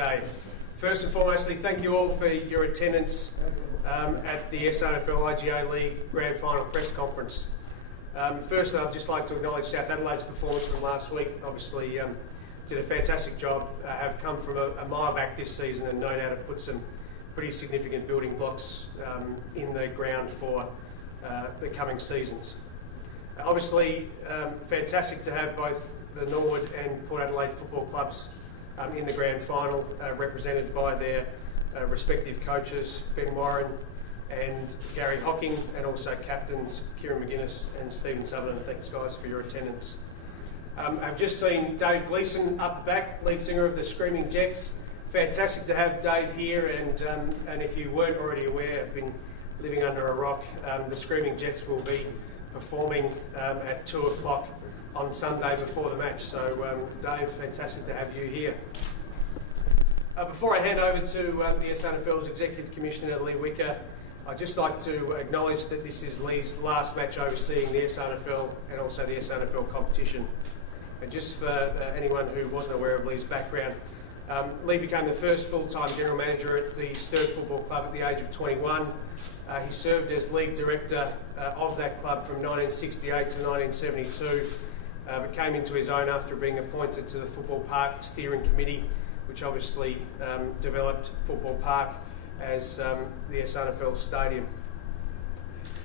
Okay. First and foremostly, thank you all for your attendance at the SANFL IGA League Grand Final Press Conference. Firstly, I'd just like to acknowledge South Adelaide's performance from last week. Obviously, did a fantastic job, have come from a mile back this season and known how to put some pretty significant building blocks in the ground for the coming seasons. Obviously, fantastic to have both the Norwood and Port Adelaide football clubs in the grand final, represented by their respective coaches, Ben Warren and Gary Hocking, and also captains Kieran McGuinness and Stephen Sutherland. Thanks, guys, for your attendance. I've just seen Dave Gleeson up the back, lead singer of the Screaming Jets. Fantastic to have Dave here, and if you weren't already aware, I've been living under a rock. The Screaming Jets will be performing at 2 o'clock on Sunday before the match. So, Dave, fantastic to have you here. Before I hand over to the SANFL's Executive Commissioner, Lee Wicker, I'd just like to acknowledge that this is Lee's last match overseeing the SANFL and also the SANFL competition. And just for anyone who wasn't aware of Lee's background, Lee became the first full-time general manager at the Sturt Football Club at the age of 21. He served as league director of that club from 1968 to 1972. But came into his own after being appointed to the Football Park Steering Committee, which obviously developed Football Park as the SANFL stadium.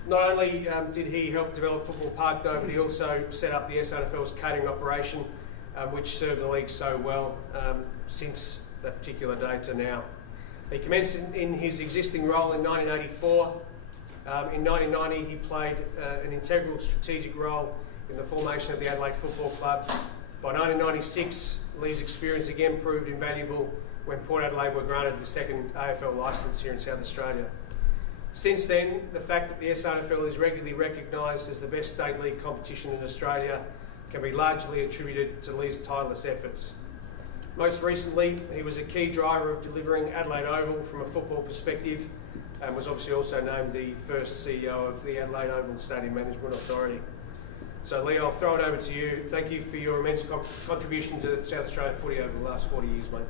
Not only did he help develop Football Park though, but he also set up the SANFL's catering operation, which served the league so well since that particular day to now. He commenced in his existing role in 1984. In 1990 he played an integral strategic role in the formation of the Adelaide Football Club. By 1996, Lee's experience again proved invaluable when Port Adelaide were granted the second AFL licence here in South Australia. Since then, the fact that the SANFL is regularly recognised as the best state league competition in Australia can be largely attributed to Lee's tireless efforts. Most recently, he was a key driver of delivering Adelaide Oval from a football perspective, and was obviously also named the first CEO of the Adelaide Oval Stadium Management Authority. So Lee, I'll throw it over to you. Thank you for your immense contribution to South Australian footy over the last 40 years, mate.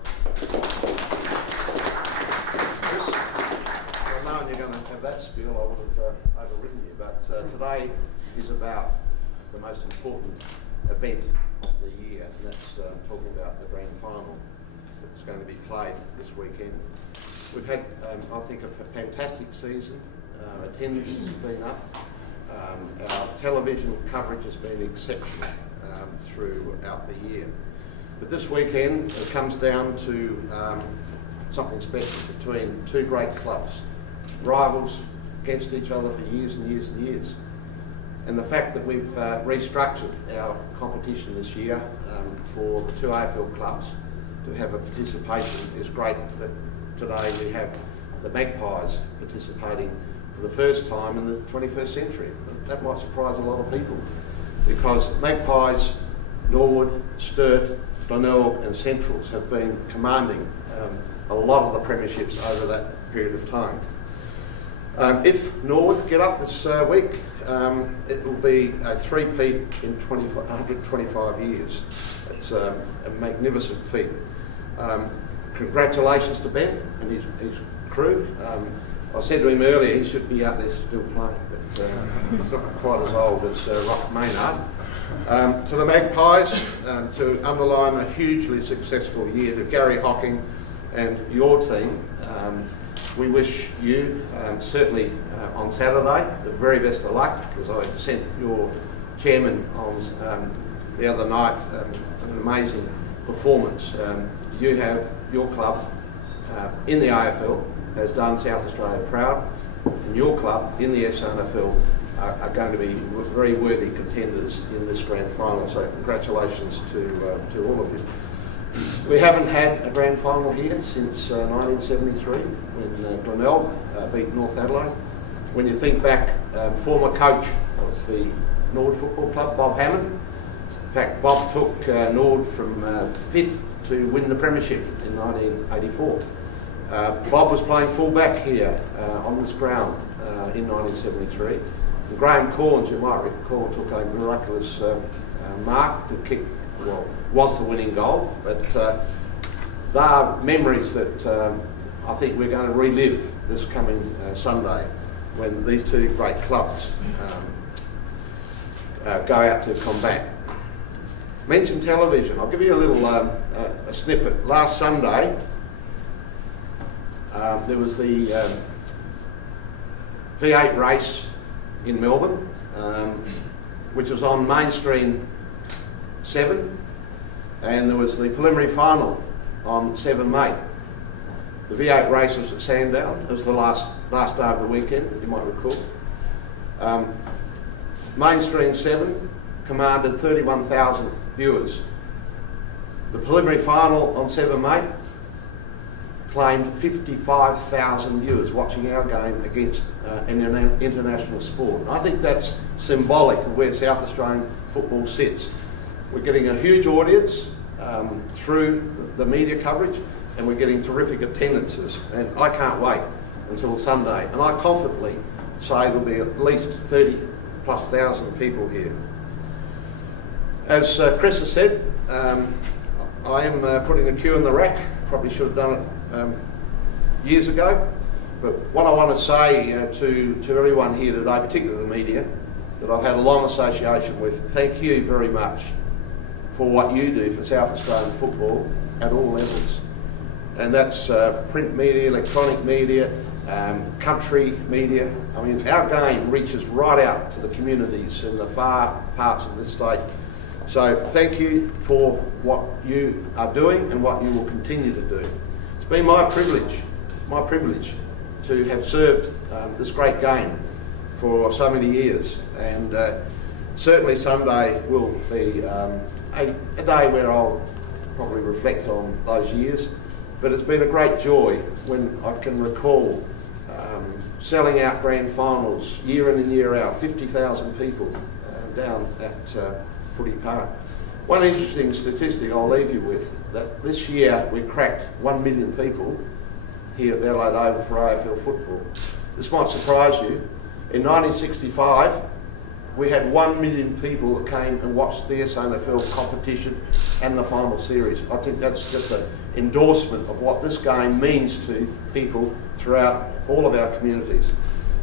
Well, knowing you're going to have that spiel, I would have overridden you, but today is about the most important event of the year, and that's talking about the grand final that's going to be played this weekend. We've had, I think, a fantastic season. Attendance has been up. Our television coverage has been exceptional throughout the year. But this weekend it comes down to something special between two great clubs, rivals against each other for years and years and years. And the fact that we've restructured our competition this year for the two AFL clubs to have a participation is great. That today we have the Magpies participating for the first time in the 21st century. That might surprise a lot of people, because Magpies, Norwood, Sturt, Donnell and Centrals have been commanding a lot of the premierships over that period of time. If Norwood get up this week, it will be a three-peat in 125 years. It's a magnificent feat. Congratulations to Ben and his crew. I said to him earlier he should be out there still playing, but he's not quite as old as Rock Maynard. To the Magpies, to underline a hugely successful year, to Gary Hocking and your team, we wish you, certainly on Saturday, the very best of luck, because I sent your chairman on the other night an amazing performance. You have your club in the AFL has done South Australia proud, and your club in the SANFL are going to be very worthy contenders in this grand final. So congratulations to all of you. We haven't had a grand final here since 1973 when Donnell beat North Adelaide. When you think back, former coach of the Norwood Football Club, Bob Hammond. In fact, Bob took Norwood from 5th to win the premiership in 1984. Bob was playing full-back here on this ground in 1973. And Graham Corns, you might recall, took a miraculous mark to kick, well, was the winning goal, but they are memories that I think we're going to relive this coming Sunday when these two great clubs go out to combat. Mention television. I'll give you a little a snippet. Last Sunday, there was the V8 race in Melbourne, which was on mainstream 7, and there was the preliminary final on 7 May. The V8 race was at Sandown. It was the last day of the weekend, you might recall. Mainstream 7 commanded 31,000 viewers. The preliminary final on 7 May claimed 55,000 viewers watching our game against an international sport. And I think that's symbolic of where South Australian football sits. We're getting a huge audience through the media coverage, and we're getting terrific attendances. And I can't wait until Sunday. And I confidently say there'll be at least 30,000+ people here. As Chris has said, I am putting a queue in the rack. Probably should have done it years ago. But what I want to say to everyone here today, particularly the media, that I've had a long association with, thank you very much for what you do for South Australian football at all levels. And that's print media, electronic media, country media. I mean, our game reaches right out to the communities in the far parts of this state. So thank you for what you are doing and what you will continue to do. It's been my privilege to have served this great game for so many years, and certainly Sunday will be a day where I'll probably reflect on those years. But it's been a great joy when I can recall selling out grand finals year in and year out, 50,000 people down at Footy Park. One interesting statistic I'll leave you with, that this year we cracked 1 million people here at the Adelaide Oval for AFL football. This might surprise you. In 1965, we had 1 million people that came and watched the SANFL competition and the final series. I think that's just an endorsement of what this game means to people throughout all of our communities.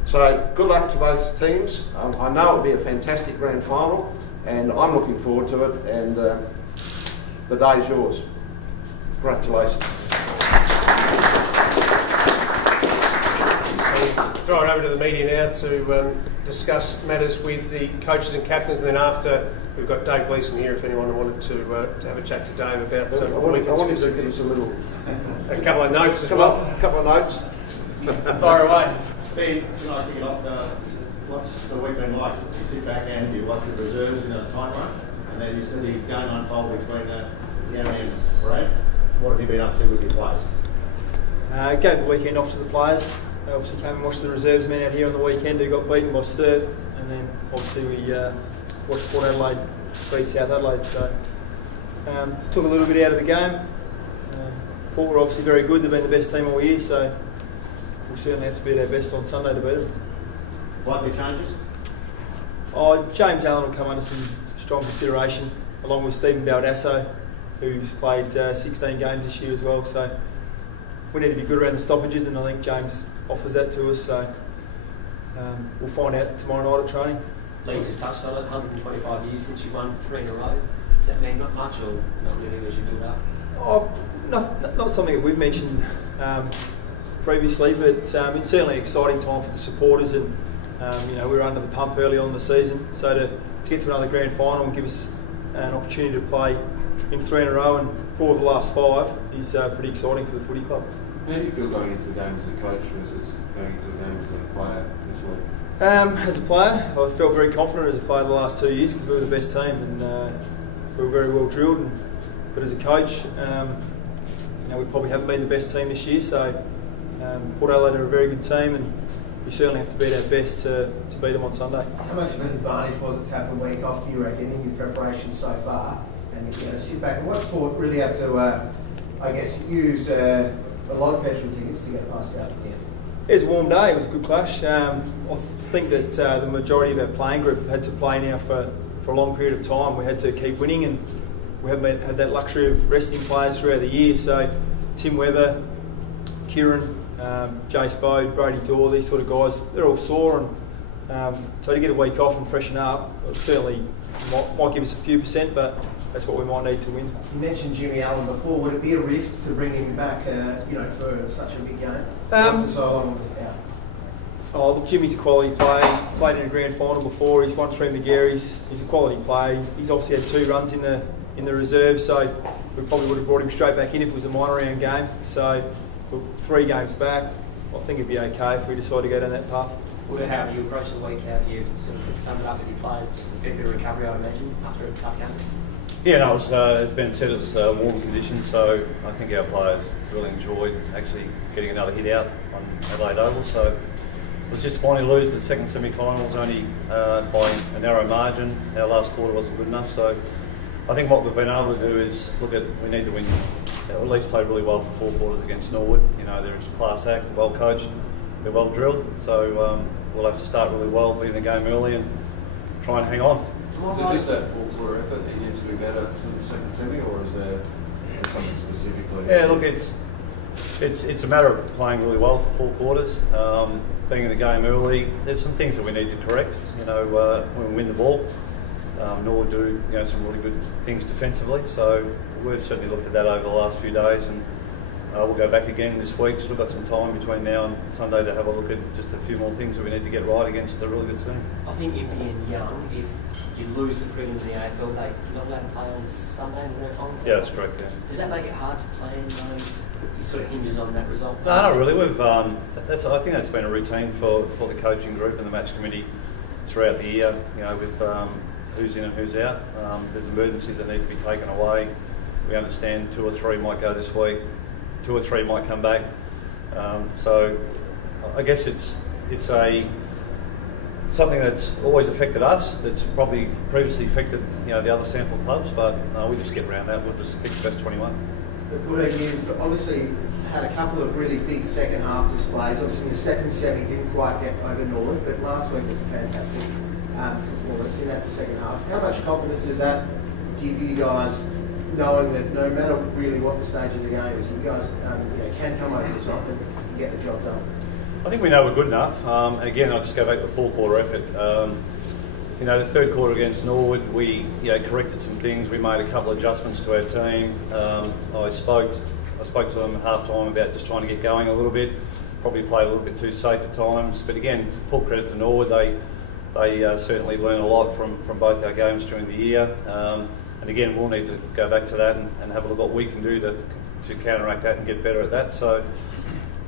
So good luck to both teams. I know it'll be a fantastic grand final, and I'm looking forward to it, and the day's yours. Congratulations. Throw it over to the media now to discuss matters with the coaches and captains, and then after we've got Dave Gleeson here if anyone wanted to have a chat to Dave about the weekend's. I wanted to give us a couple of notes as well. A couple of notes. Fire away. Steve, can I kick it off? What's the week been like? You sit back and you watch the reserves in a tight run, and then you see the game unfold between Gary and Brad. What have you been up to with your players? Gave the weekend off to the players. They obviously came and watched the reserves men out here on the weekend who got beaten by Sturt, and then obviously we watched Port Adelaide beat South Adelaide. So took a little bit out of the game. Port were obviously very good. They've been the best team all year, so we'll certainly have to be our best on Sunday to beat them. Likely changes? James Allen will come under some strong consideration, along with Stephen Baldasso, who's played 16 games this year as well. So we need to be good around the stoppages, and I think James offers that to us. So we'll find out tomorrow night at training. Lee just touched on it, 125 years since you won 3 in a row. Does that mean not much, or not really as you build up? Not something that we've mentioned previously, but it's certainly an exciting time for the supporters, and we were under the pump early on in the season, so to get to another grand final and give us an opportunity to play in 3 in a row and 4 of the last 5 is pretty exciting for the footy club. How do you feel going into the game as a coach versus going into the game as a player this week? As a player, I felt very confident as a player the last 2 years because we were the best team, and we were very well drilled. But as a coach, we probably haven't been the best team this year, so Port Adelaide are a very good team, and we certainly have to beat our best to beat them on Sunday. How much of an advantage was it to have the week off, do you reckon, in your preparation so far, and sit back and watch Port really have to, use a lot of petrol tickets to get past South again? It was a warm day. It was a good clash. I think that the majority of our playing group had to play now for a long period of time. We had to keep winning, and we haven't had that luxury of resting players throughout the year. So Tim Webber, Kieran, Jace Bode, Brady Dorr, these sort of guys, they're all sore, and so to get a week off and freshen up, it certainly might give us a few %, but that's what we might need to win. You mentioned Jimmy Allen before. Would it be a risk to bring him back, for such a big game? After so long was out. Oh, look, Jimmy's a quality player. He's played in a grand final before. He's won 3 McGarrys. He's a quality player. He's obviously had 2 runs in the reserve, so we probably would have brought him straight back in if it was a minor round game. So, look, 3 games back, I think it'd be okay if we decide to go down that path. Well, how do you approach the week? How do you sort of sum it up with your players? Just a bit of recovery, I'd imagine, after a tough game. Yeah, no, as Ben said, it's warm conditions, so I think our players really enjoyed actually getting another hit out on Adelaide Oval. So it was disappointing to lose the second semi-finals only by a narrow margin. Our last quarter wasn't good enough, so I think what we've been able to do is we need to win. At least played really well for 4 quarters against Norwood. You know, they're a class act, well coached, they're well drilled, so we'll have to start really well, leading the game early and try and hang on. Is it just that 4 quarter effort that you need to be better for the second semi, or is there something specifically? Yeah, look, it's a matter of playing really well for 4 quarters, being in the game early. There's some things that we need to correct. You know, when we win the ball, Norwood do some really good things defensively. So we've certainly looked at that over the last few days, and we'll go back again this week. Still got some time between now and Sunday to have a look at just a few more things that we need to get right against a really good team. I think Impey and Young, if you lose the prelim in the AFL, they're not allowed to play on Sunday in the grand final. Yeah, that's correct. Yeah. Does that make it hard to plan? It sort of hinges on that result. No, not really. We've I think that's been a routine for the coaching group and the match committee throughout the year. You know, with who's in and who's out. There's emergencies that need to be taken away. We understand 2 or 3 might go this week. 2 or 3 might come back. So I guess it's something that's always affected us. That's probably previously affected the other SANFL clubs, but we just get around that. We'll just pick the best 21. But you've obviously had a couple of really big second half displays. Obviously, the second semi didn't quite get over Norwood, but last week was a fantastic performance in that second half. How much confidence does that give you guys, knowing that no matter really what the stage of the game is, you guys can come over the top and get the job done? I think we know we're good enough. Again, I'll just go back to the 4 quarter effort. The 3rd quarter against Norwood, we corrected some things. We made a couple of adjustments to our team. I spoke to them at half time about just trying to get going a little bit. Probably played a little bit too safe at times. But again, full credit to Norwood. They certainly learn a lot from both our games during the year. And again, we'll need to go back to that and have a look at what we can do to counteract that and get better at that. So,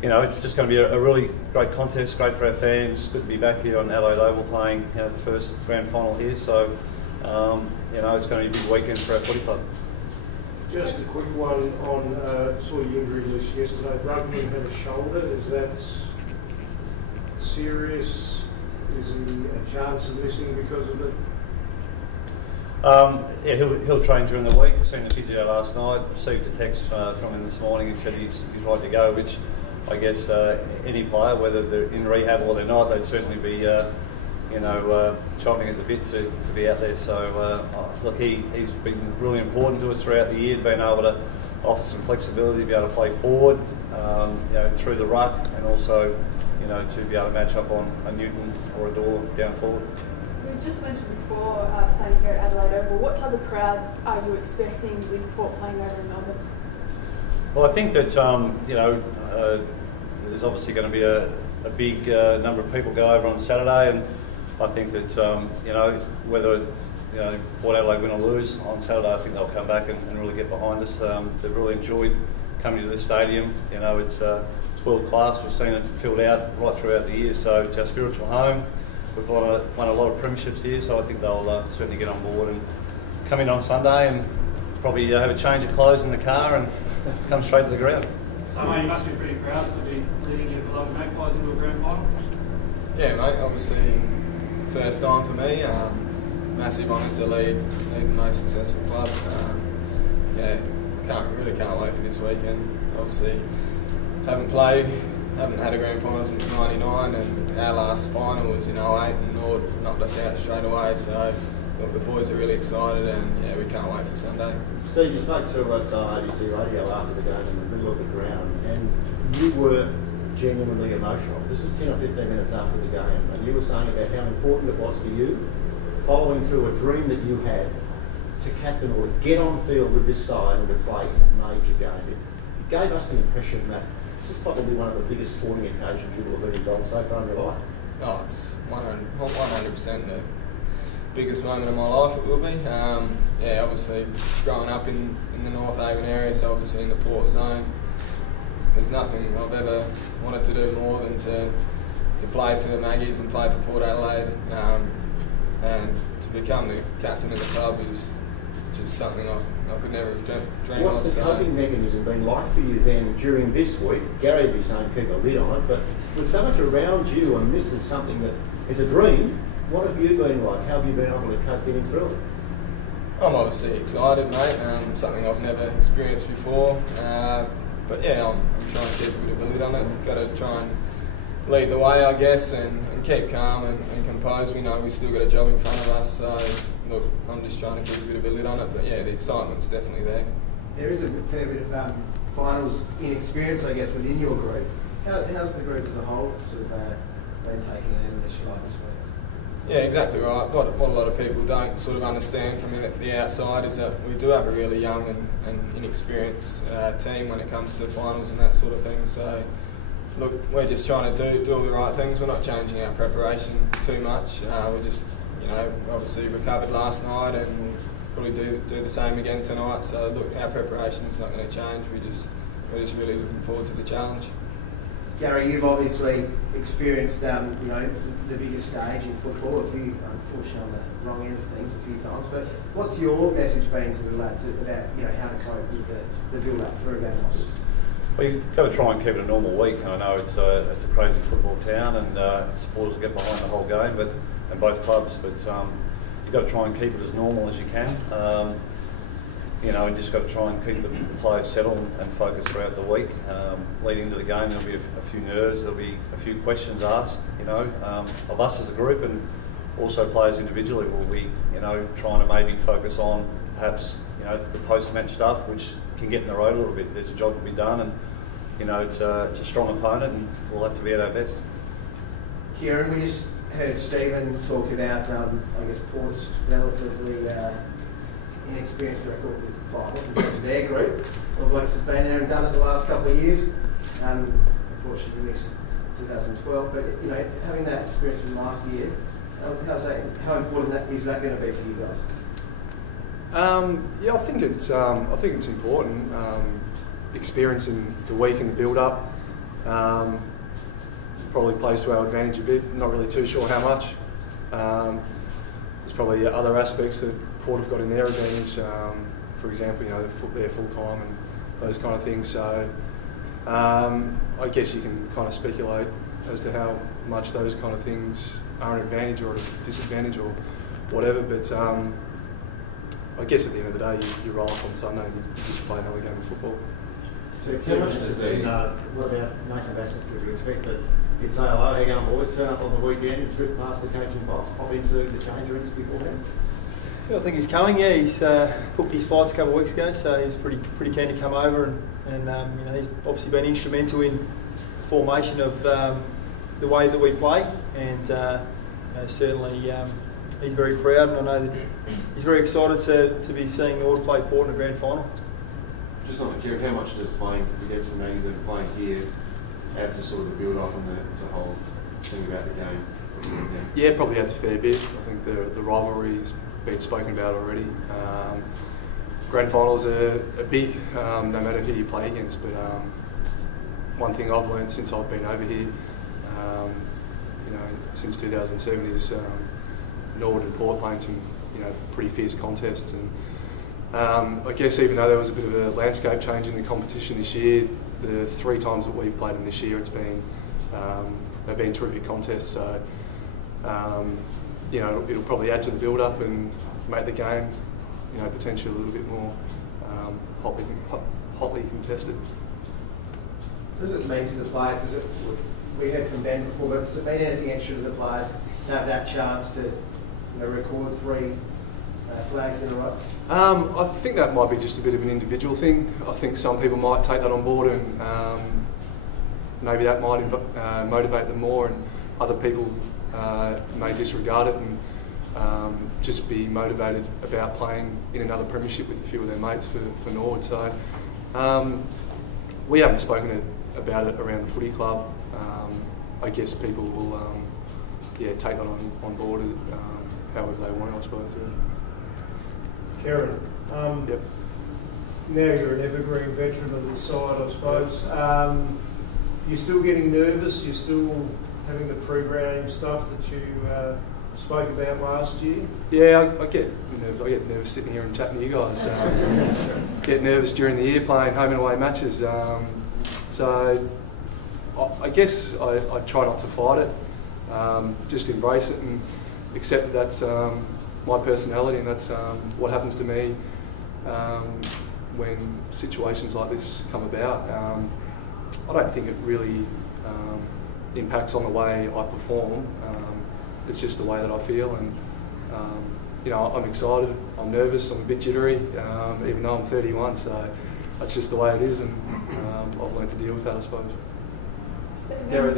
it's just going to be a really great contest, great for our fans. Good to be back here on Adelaide Oval playing the first grand final here. So, it's going to be a big weekend for our footy club. Just a quick one on saw your injury list yesterday. Brugman had a shoulder. Is that serious? Is he a chance of missing because of it? He'll train during the week. Seen the physio last night. Received a text from him this morning. He said he's right to go, which I guess any player, whether they're in rehab or they're not, they'd certainly be chomping at the bit to be out there. So look, he's been really important to us throughout the year, being able to offer some flexibility, to be able to play forward, through the ruck, and also to be able to match up on a Newton or a Door down forward. You just mentioned before playing here at Adelaide Oval. What type of crowd are you expecting with Port playing over in Melbourne? Well, I think that there's obviously going to be a big number of people go over on Saturday, and I think that whether Port Adelaide win or lose on Saturday, I think they'll come back and really get behind us. They've really enjoyed coming to this stadium. It's world class. We've seen it filled out right throughout the year, so it's our spiritual home. We've won a lot of premierships here, so I think they'll certainly get on board and come in on Sunday and probably have a change of clothes in the car and come straight to the ground. So, mate, you must be pretty proud to be leading your beloved Magpies into a grand final. Yeah, mate, obviously first time for me. Massive honour to lead the most successful club. Can't wait for this weekend. Obviously, haven't had a grand final since '99, and our last final was in '08, and Nord knocked us out straight away. So look, the boys are really excited, and yeah, we can't wait for Sunday. Steve, you spoke to us on ABC Radio after the game in the middle of the ground, and you were genuinely emotional. This was 10 or 15 minutes after the game, and you were saying about how important it was for you, following through a dream that you had, to captain or to get on field with this side and to play a major game. It gave us the impression that this is probably one of the biggest sporting occasions you will have been involved so far in your life. Oh, it's 100% the biggest moment of my life, it will be. Yeah, obviously growing up in the North Haven area, so obviously in the Port Zone, there's nothing I've ever wanted to do more than to play for the Maggies and play for Port Adelaide, and to become the captain of the club is just something I could never have dreamed of. What's the coping mechanism been like for you then during this week? Gary would be saying keep a lid on it, but with so much around you and this is something that is a dream, what have you been like? How have you been able to cope getting through it? I'm obviously excited, mate. Something I've never experienced before. But yeah, I'm trying to keep a bit of a lid on it. Got to try and lead the way, I guess, and keep calm and composed. We know we've still got a job in front of us, so look, I'm just trying to keep a bit of a lid on it. But yeah, the excitement's definitely there. There is a fair bit of finals inexperience, I guess, within your group. How's the group as a whole sort of been taking it in this like this week? Yeah, exactly right. What a lot of people don't sort of understand from the outside is that we do have a really young and inexperienced team when it comes to finals and that sort of thing. So, look, we're just trying to do all the right things. We're not changing our preparation too much. We're just, obviously recovered last night and we'll probably do the same again tonight. So, look, our preparation is not going to change. We're just really looking forward to the challenge. Gary, you've obviously experienced, the biggest stage in football, unfortunately on the wrong end of things a few times, but what's your message been to the lads about, how to cope with the build-up for a game like this? Well, you've got to try and keep it a normal week. I know it's a crazy football town and supporters will get behind the whole game, and both clubs, but you've got to try and keep it as normal as you can. You just got to try and keep the players settled and focused throughout the week. Leading into the game, there'll be a few nerves, there'll be a few questions asked, of us as a group, and also players individually will be, trying to maybe focus on perhaps, the post-match stuff, which can get in the road a little bit. There's a job to be done, and it's a strong opponent, and we'll have to be at our best. Kieran, we just heard Stephen talk about, Port's relatively inexperienced record with finals in terms of their group. All the blokes have been there and done it the last couple of years. Unfortunately, missed 2012. But having that experience from last year, how important is that going to be for you guys? Yeah, I think it's important. Experiencing the week and the build-up probably plays to our advantage a bit. Not really too sure how much. There's probably other aspects that Port have got in their advantage, for example, they're full-time and those kind of things. So I guess you can kind of speculate as to how much those kind of things are an advantage or a disadvantage or whatever. But I guess at the end of the day, you roll up on Sunday and you just play another game of football. So how much does what about Nathan Bassett? Should you expect that he'd say, hello, how you going, boys? Turn up on the weekend and drift past the coaching box, pop into the change rooms beforehand? Yeah, I think he's coming. Yeah, he's booked his flights a couple of weeks ago, so he's pretty keen to come over, and he's obviously been instrumental in the formation of the way that we play, and certainly he's very proud, and I know that he's very excited to be seeing Order play Port in the grand final. Just on the Kieran, how much does playing against the Maggies that are playing here add to sort of the build-up and the whole thing about the game? Yeah, probably adds a fair bit. I think the rivalry's been spoken about already. Grand finals are big, no matter who you play against. But one thing I've learned since I've been over here, since 2007, is Norwood and Port playing some, pretty fierce contests. And I guess even though there was a bit of a landscape change in the competition this year, the 3 times that we've played them this year, it's been they've been terrific contests. So it'll probably add to the build-up and make the game, potentially a little bit more hotly contested. What does it mean to the players? We heard from Ben before, but does it mean anything extra to the players to have that chance to record 3 flags in a row? I think that might be just a bit of an individual thing. I think some people might take that on board and maybe that might motivate them more, and other people may disregard it and just be motivated about playing in another premiership with a few of their mates for Norwood. So we haven't spoken about it around the footy club. I guess people will take that on board however they want, I suppose. Yeah. Karen, yep. Now you're an evergreen veteran of the side, I suppose. You're still getting nervous? You're still having the pre-game stuff that you spoke about last year? Yeah, I get nervous sitting here and chatting to you guys. Get nervous during the year playing home and away matches. So I guess I try not to fight it. Just embrace it and accept that that's my personality and that's what happens to me when situations like this come about. I don't think it really impacts on the way I perform. It's just the way that I feel, and I'm excited, I'm nervous, I'm a bit jittery, even though I'm 31, so that's just the way it is, and I've learned to deal with that, I suppose. Gary,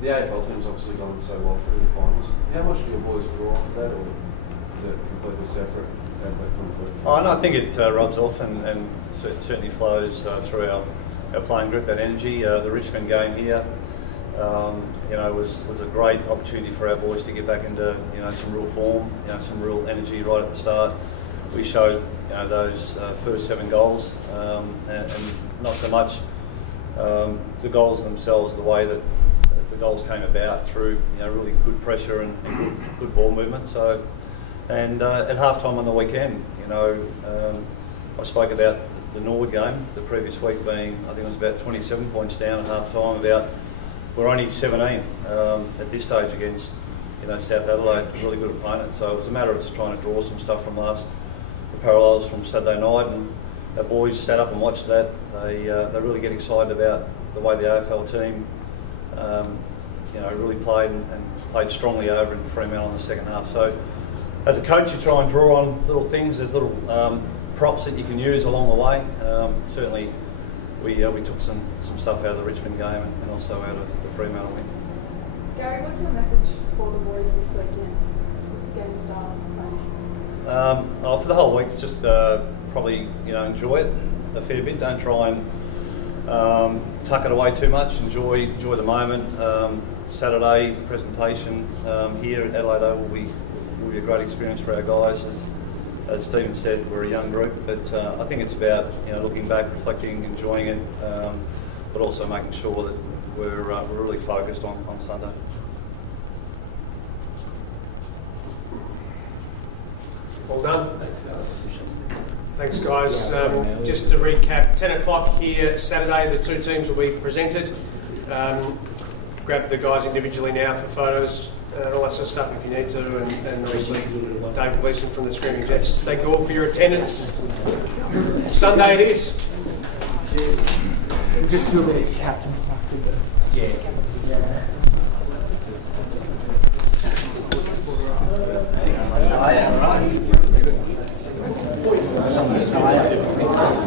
the AFL team's obviously gone so well through the finals. How much do your boys draw off of that, or is it completely separate? I think it rubs off and certainly flows through our playing group, that energy. The Richmond game here, was a great opportunity for our boys to get back into some real form, some real energy right at the start. We showed those first 7 goals, and not so much the goals themselves, the way that the goals came about through really good pressure and good ball movement. So, and at halftime on the weekend, I spoke about the Norwood game the previous week being, I think it was about 27 points down at half-time. We're only 17 at this stage against South Adelaide, a really good opponent. So it was a matter of just trying to draw some stuff from the parallels from Saturday night, and our boys sat up and watched that. They really get excited about the way the AFL team really played and played strongly over in Fremantle in the second half. So as a coach, you try and draw on little things. There's little props that you can use along the way. Certainly, we took some stuff out of the Richmond game and also out of the Fremantle win. Gary, what's your message for the boys this weekend? Game style playing. For the whole week, just probably enjoy it a fair bit. Don't try and tuck it away too much. Enjoy the moment. Saturday presentation here at Adelaide Oval will be a great experience for our guys. As Stephen said, we're a young group, but I think it's about looking back, reflecting, enjoying it, but also making sure that we're really focused on Sunday. Well done. Thanks, guys. Thanks, guys. Just to recap, 10 o'clock here Saturday, the 2 teams will be presented. Grab the guys individually now for photos. All that sort of stuff if you need to, and obviously David Gleeson from the Screaming Jets. Thank you all for your attendance. Sunday it is. Just do a bit of captain stuff. Yeah.